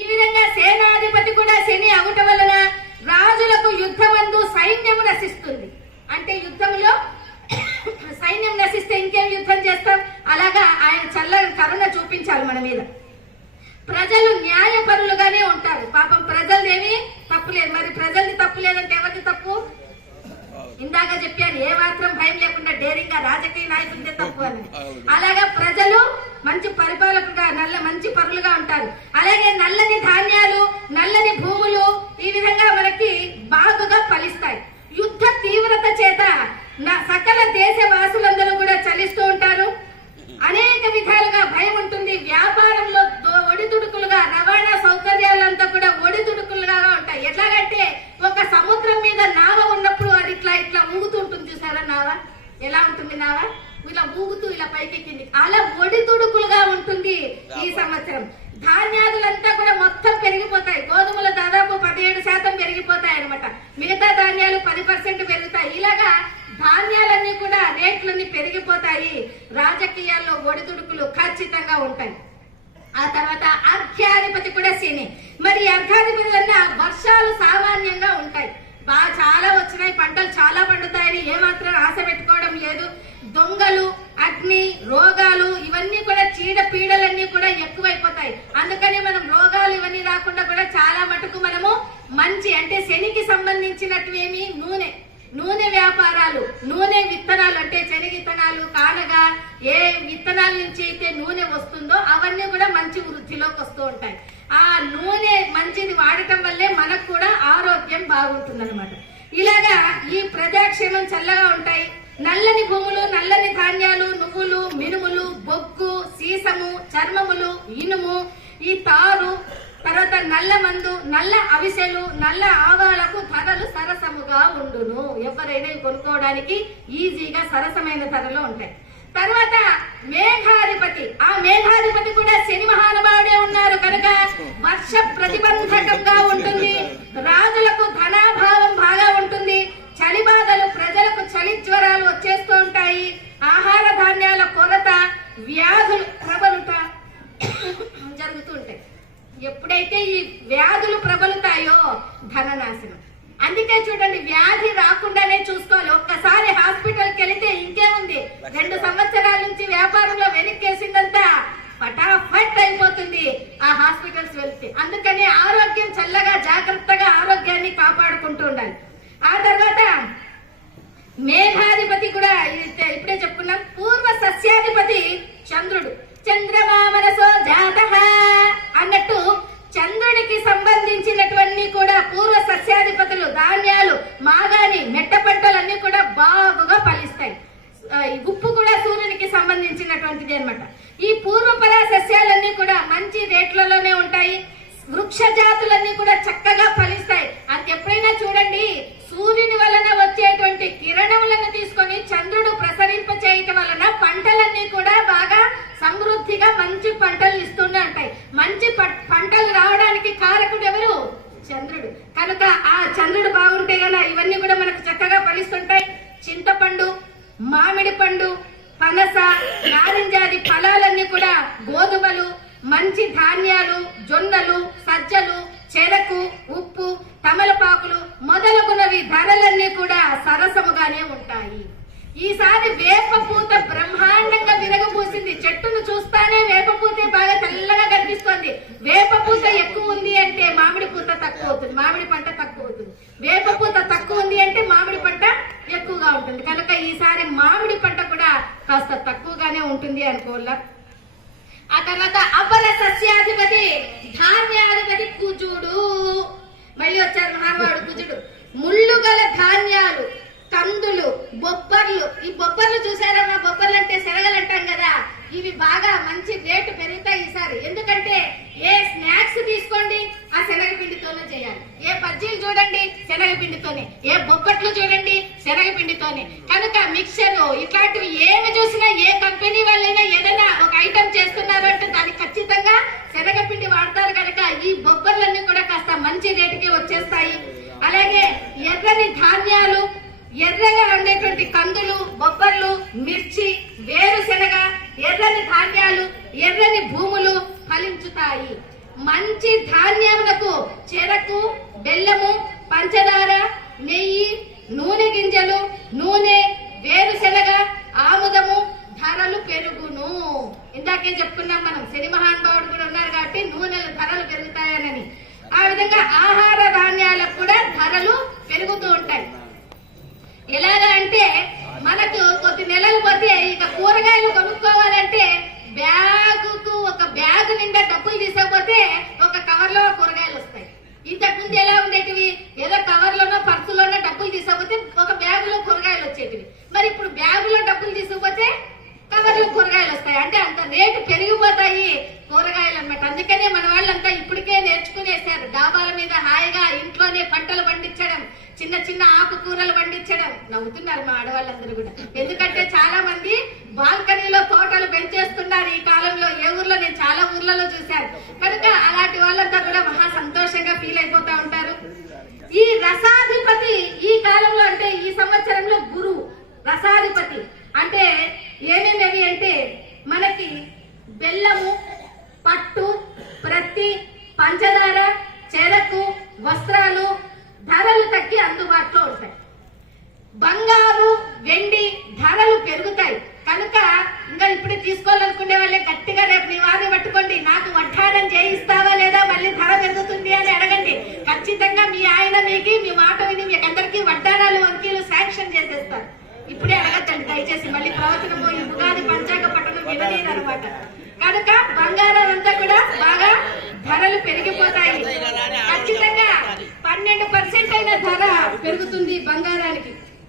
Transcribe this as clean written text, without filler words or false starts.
ఈ విధంగా సేనాధిపతి కూడా శని అవుట వలన రాజులకు యుద్ధమందు సైన్యం నశిస్తుంది. అంటే యుద్ధంలో సైన్యం నశిస్తే ఇంకేం యుద్ధం చేస్తాం? అలాగా ఆయన చల్లని కరుణ చూపించాలి మన మీద. ప్రజలు న్యాయపరులుగానే ఉంటారు. పాపం ప్రజలదేమి తప్పు లేదు. మరి ప్రజలది తప్పు లేదంటే ఎవరిది తప్పు? ఇందాక చెప్పాను, ఏ మాత్రం భయం లేకుండా డేరింగ్ గా రాజకీయ నాయకులదే తప్పు అని. అలాగా ప్రజలు మంచి పరిపాలకులుగా మంచి పరులుగా ఉంటారు. అలాగే నల్లని ధాన్యాలు, నల్లని భూములు ఈ విధంగా మనకి బాగుగా ఫలిస్తాయి. యుద్ధ తీవ్రత చేత సకల దేశ వాసులందరూ కూడా చలిస్తూ ఉంటారు. అనేక విధాలుగా భయం ఉంటుంది. వ్యాపారంలో ఒడిదుడుకులుగా, రవాణా సౌకర్యాలంతా కూడా ఒడిదుడుకులుగా ఉంటాయి. ఎట్లాగంటే ఒక సముద్రం మీద నావ ఉన్నప్పుడు అది ఇట్లా ఇట్లా ఊగుతూ ఉంటుంది. చూసారా నావ ఎలా ఉంటుంది? నావ ఇలా ఊగుతూ ఇలా పైకి కింది అలా ఒడిదుడుకులుగా ఉంటుంది. ఈ సంవత్సరం ధాన్యాదులంతా కూడా మొత్తం పెరిగిపోతాయి. గోధుమలు దాదాపు 17% పెరిగిపోతాయి అనమాట. మిగతా ధాన్యాలు 10% పెరుగుతాయి. ఇలాగా ధాన్యాలన్నీ కూడా రేట్లన్నీ పెరిగిపోతాయి. రాజకీయాల్లో ఒడిదుడుకులు ఖచ్చితంగా ఉంటాయి. ఆ తర్వాత అర్ఘ్యాధిపతి కూడా శని. మరి అర్ఘాధిపతి వల్ల వర్షాలు సామాన్యంగా ఉంటాయి. బాగా చాలా వచ్చినాయి, పంటలు చాలా పండుతాయని ఏమాత్రం ఆశ పెట్టుకోవడం లేదు. దొంగలు, అగ్ని, రోగాలు ఇవన్నీ కూడా చీడ పీడలన్నీ కూడా ఎక్కువైపోతాయి. అందుకని మనం రోగాలు ఇవన్నీ రాకుండా కూడా చాలా మటుకు మనము మంచి అంటే శనికి సంబంధించినట్టువేమి నూనె వ్యాపారాలు, నూనె విత్తనాలు అంటే శనగిత్తనాలు, కానగా ఏ విత్తనాల నుంచి అయితే నూనె వస్తుందో అవన్నీ కూడా మంచి వృద్ధిలోకి వస్తూ ఉంటాయి. ఆ నూనె మంచిది వాడటం వల్లే మనకు కూడా ఆరోగ్యం బాగుంటుందన్నమాట. ఇలాగా ఈ ప్రజాక్షేమం చల్లగా ఉంటాయి. నల్లని భూములు, నల్లని ధాన్యాలు, నువ్వులు, మినుములు, బొగ్గు, సీసము, చర్మములు, ఇనుము, ఈ తారు, తర్వాత నల్ల మందు, నల్ల అవిసెలు, నల్ల ఆవాలకు ధరలు సరసముగా ఉండును. ఎవరైనా కొనుక్కోవడానికి ఈజీగా సరసమైన ధరలో ఉంటాయి. తర్వాత మేఘాధిపతి, ఆ మేఘాధిపతి కూడా శని మహానుభావుడే ఉన్నారు కనుక వర్ష ప్రతిబంధకంగా ఉంటుంది. రాజులకు ధనాభావం బాగా ఉంటుంది. చలి బాధలు, ప్రజలకు చలి జ్వరాలు వచ్చేస్తూ ఉంటాయి. ఆహార ధాన్యాల కొరత, వ్యాధులు ప్రబలుట జరుగుతూ ఉంటాయి. ఎప్పుడైతే ఈ వ్యాధులు ప్రబలుతాయో ధననాశనం. అందుకే చూడండి, వ్యాధి రాకుండానే చూసుకోవాలి. ఒక్కసారి హాస్పిటల్కి వెళితే ఇంకేముంది, 2 సంవత్సరాల నుంచి వ్యాపారంలో వెనక్కేసిందంతా ఫటాఫట్ అయిపోతుంది ఆ హాస్పిటల్స్ వెళ్తే. అందుకని ఆరోగ్యం చల్లగా జాగ్రత్తగా ఆరోగ్యాన్ని కాపాడుకుంటూ ఉండాలి. ఆ తర్వాత మేఘాధిపతి కూడా ఇప్పుడే చెప్పుకున్నాం. పూర్వ సస్యాధిపతి చంద్రుడు. చంద్రమా మనసో జాతః అన్నట్టు చంద్రుడికి సంబంధించినటువంటి కూడా పూర్వ సస్యాధిపతులు, ధాన్యాలు, మాగాని, మెట్ట పంటలన్నీ కూడా బాగుగా ఫలిస్తాయి. ఉప్పు కూడా సూర్యునికి సంబంధించినటువంటిది అనమాట. ఈ పూర్వపర సస్యాలన్నీ కూడా మంచి రేట్లలోనే ఉంటాయి. వృక్ష జాతులన్నీ కూడా చక్కగా ఫలిస్తాయి. అది ఎప్పుడైనా చూడండి, సూర్యుని వలన వచ్చేటువంటి కిరణములను తీసుకొని చంద్రుడు ప్రసరింప చేయటం వలన పంటలన్నీ కూడా బాగా సమృద్ధిగా మంచి పంటలు ఇస్తూనే ఉంటాయి. మంచి పంటలు రావడానికి కారకుడు ఎవరు? చంద్రుడు. కనుక ఆ చంద్రుడు బాగుంటే కదా ఇవన్నీ కూడా మనకు చక్కగా ఫలిస్తుంటాయి. చింతపండు, మామిడి పండు, పనస, నారింజాది ఫలాలన్నీ కూడా, గోధుమలు, మంచి ధాన్యాలు, జొన్నలు, సజ్జలు, చెరకు, ఉప్పు, తమలపాకులు మొదలగునవి ధరలన్నీ కూడా సరసముగానే ఉంటాయి. ఈసారి వేపపూత బ్రహ్మాండంగా విరగబూసింది. చెట్టును చూస్తానే వేపపూతే బాగా తెల్లగా కనిపిస్తోంది. వేపపూత ఎక్కువ ఉంది అంటే మామిడి పూత తక్కువ అవుతుంది, మామిడి పంట తక్కువ అవుతుంది. వేపపూత తక్కువ ఉంది అంటే మామిడి పంట ఎక్కువగా ఉంటుంది. కనుక ఈసారి మామిడి పంట కూడా కాస్త తక్కువగానే ఉంటుంది అనుకోవాలా. ఆ తర్వాత అపర సస్యాధిపతి ధాన్యాధిపతి కుజుడు. మళ్ళీ వచ్చారు మహానుభావుడు కుజుడు. ముళ్ళు గల ధాన్యాలు, కందులు, బొబ్బర్లు. ఈ బొబ్బర్లు చూసారా? బొబ్బర్లు అంటే శనగలు అంటాం కదా, ఇవి బాగా మంచి రేటు పెరుగుతాయి ఈసారి. ఎందుకంటే ఏ స్నాక్స్ తీసుకోండి ఆ శనగపిండితోనే చేయాలి. ఏ బజ్జీలు చూడండి శనగపిండితోనే, ఏ బొబ్బట్లు చూడండి శనగపిండితోనే. కనుక మిక్చరు ఇట్లాంటివి ఏమి చూసినా, ఏ కంపెనీ వాళ్ళైనా ఏదైనా ఒక ఐటమ్ చేస్తున్నారంటే దానికి ఖచ్చితంగా శనగపిండి వాడతారు. కనుక ఈ బొబ్బర్లన్నీ కూడా కాస్త మంచి రేటుకే వచ్చేస్తాయి. అలాగే ఎర్రని ధాన్యాలు, ఎర్రగా ఉండేటువంటి కందులు, బొబ్బర్లు, మిర్చి, వేరుశెనగ, ఎర్రని ధాన్యాలు, ఎర్రని భూములు ఫలించుతాయి. మంచి ధాన్యములకు చెరకు, బెల్లము, పంచదార, నెయ్యి, నూనె గింజలు, నూనె, వేరుశెనగ, ఆముదము ధరలు పెరుగును. ఇందాకే చెప్పుకున్నాం మనం, శని మహానుభావుడు కూడా ఉన్నారు కాబట్టి నూనెల ధరలు పెరుగుతాయనని. ఆ విధంగా ఆహార ధాన్యాలకు కూడా ధరలు పెరుగుతూ ఉంటాయి. ఎలాగా అంటే మనకు కొద్ది నెలలు పోతే ఇక కూరగాయలు కొనుక్కోవాలంటే బ్యాగుకు ఒక బ్యాగు నిండా డబ్బులు తీసుకపోతే ఒక కవర్ లో కూరగాయలు వస్తాయి. ఇంతకు ముందు ఎలా ఉండేటివి, ఏదో కవర్ లోనో పర్సులోనో డబ్బులు తీసుకపోతే ఒక బ్యాగులో కూరగాయలు వచ్చేటివి. మరి ఇప్పుడు బ్యాగులో డబ్బులు తీసుకుపోతే కవర్లో కూరగాయలు వస్తాయి. అంటే అంత రేటు పెరిగిపోతాయి కూరగాయలు అన్నమాట. అందుకనే మన వాళ్ళంతా ఇప్పటికే నేర్చుకునేసారు. డాబాల మీద హాయిగా ఇంట్లోనే పంటలు పండించడం, చిన్న చిన్న ఆకుకూరలు పండించడం. నవ్వుతున్నారు మా ఆడవాళ్ళందరూ కూడా, ఎందుకంటే చాలా మంది బాల్కనీలో తోటలు పెంచేస్తున్నారు ఈ కాలంలో. ఏ ఊర్లో, నేను చాలా ఊర్లలో చూశాను. కనుక అలాంటి వాళ్ళంతా కూడా మహా సంతోషంగా ఫీల్ అయిపోతా ఉంటారు. ఈ రసాధిపతి ఈ కాలంలో అంటే ఈ సంవత్సరంలో గురువు రసాధిపతి. అంటే ఏమేమి అంటే మనకి బెల్లము, పట్టు, ప్రత్తి, పంచదార, చెరకు, వస్త్రాలు ధరలు తగ్గి అందుబాటులో ఉంటాయి. బంగారు, వెండి ధరలు పెరుగుతాయి. కనుక ఇంకా ఇప్పుడు తీసుకోవాలనుకునే వాళ్ళే గట్టిగా రేపు నీ వారిని పట్టుకోండి, నాకు వడ్డానం చేయిస్తావా లేదా, మళ్ళీ ధర పెరుగుతుంది అని అడగండి. ఖచ్చితంగా మీ ఆయన మీకు మీ మాట విని మీకు అందరికీ వడ్డానాలు, వంకీలు శాంక్షన్ చేసేస్తారు. ఇప్పుడే అడగద్దండి దయచేసి, మళ్ళీ ప్రవచనం పోయి ఉగాది పంచాంగ పట్టణం వినలేదు అనమాట. కనుక బంగారం అంతా కూడా బాగా ధరలు పెరిగిపోతాయి. ఖచ్చితంగా 12% అయిన ధర పెరుగుతుంది బంగారానికి.